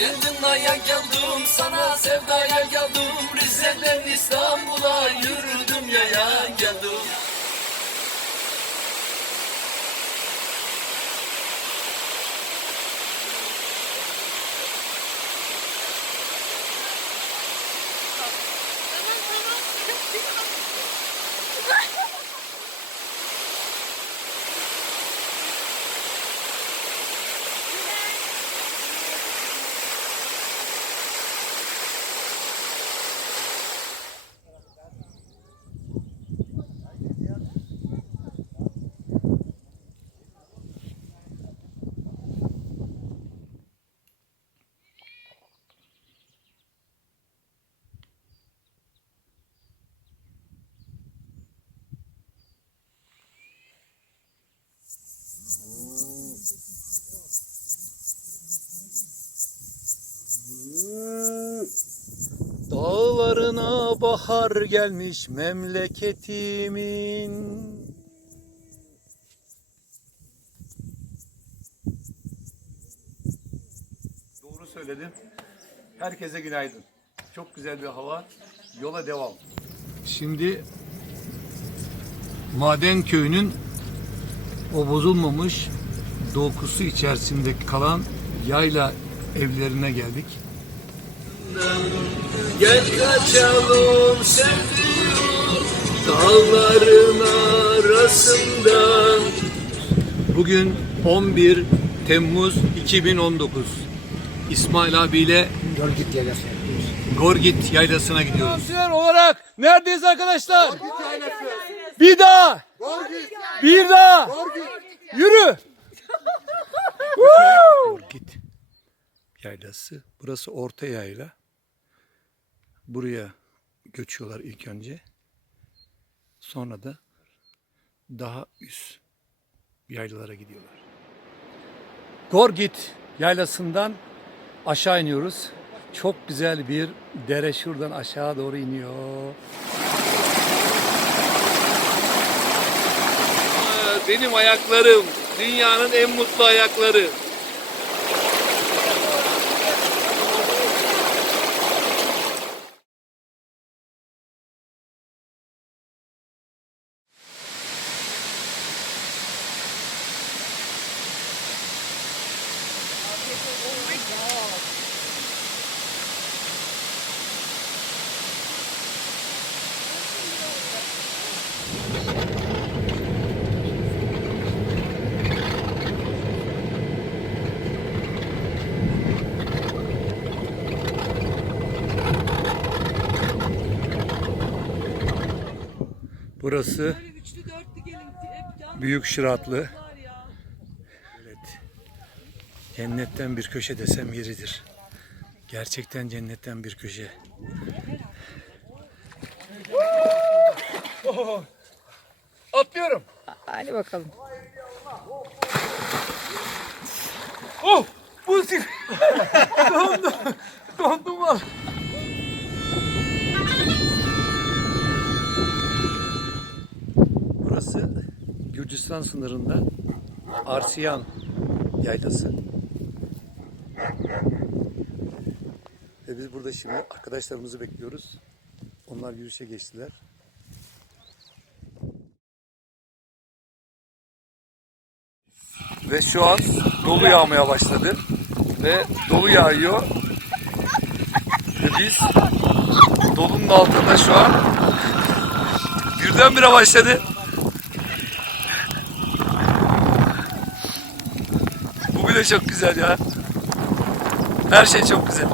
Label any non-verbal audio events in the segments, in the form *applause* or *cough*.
Aydın'a geldim sana sevdaya geldim. Rize'den İstanbul'a yürüdüm yaya geldim Dağlarına bahar gelmiş memleketimin. Doğru söyledin. Herkese günaydın. Çok güzel bir hava. Yola devam. Şimdi Maden Köyü'nün o bozulmamış dokusu içerisinde kalan yayla evlerine geldik. Gel kaçalım sevdiğim dağların arasından Bugün 11 Temmuz 2019. İsmail abiyle Gölgit Yaylası'na gidiyoruz. Gorgit Yaylası'na gidiyoruz. olarak neredeyiz arkadaşlar? Bir daha. Bir daha. Yürü. Gorgit Yaylası. Burası orta yayla. Buraya göçüyorlar ilk önce. Sonra da daha üst yaylalara gidiyorlar. Gorgit yaylasından aşağı iniyoruz. Çok güzel bir dere şuradan aşağı doğru iniyor. Benim ayaklarım dünyanın en mutlu ayakları. Burası Büyük Şıratlı. Evet. Cennetten bir köşe desem yeridir. Gerçekten cennetten bir köşe. Atlıyorum. Hadi bakalım. Oh! Bu sik... *laughs* Dondum. Dondum var. Burası Gürcistan sınırında Arsiyan yaylası. Ve biz burada şimdi arkadaşlarımızı bekliyoruz. Onlar yürüyüşe geçtiler. Ve şu an dolu yağmaya başladı. Ve dolu yağıyor. Ve biz dolunun altında şu an birdenbire başladı. Bu bile çok güzel ya. Her şey çok güzel.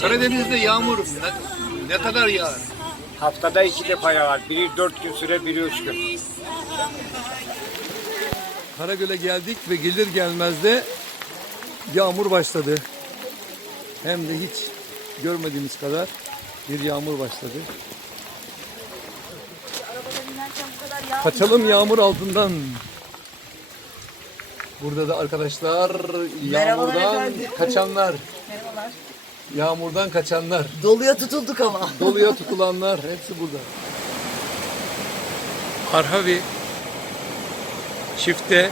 Karadeniz'de yağmur ne, ne kadar yağar? Haftada iki defa yağar. Biri dört gün süre, biri üç gün. Karagöl'e geldik ve gelir gelmez de yağmur başladı. Hem de hiç görmediğimiz kadar bir yağmur başladı. Kaçalım yağmur altından. Burada da arkadaşlar yağmurdan kaçanlar. Merhabalar. Yağmurdan kaçanlar. Doluya tutulduk ama. Doluya tutulanlar hepsi burada. Arhavi çifte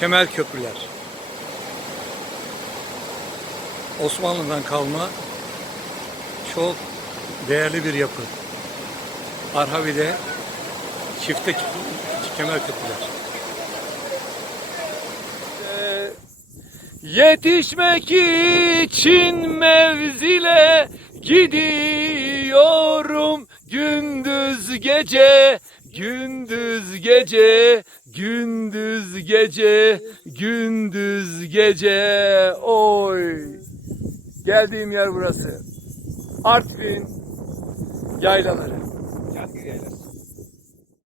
Kemer köprüler. Osmanlı'dan kalma çok değerli bir yapı. Arhavi'de çifte kemer köprüler. Yetişmek için mevzile gidiyorum. Gündüz gece gündüz gece gündüz gece gündüz gece. Oy! Geldiğim yer burası. Artvin yaylaları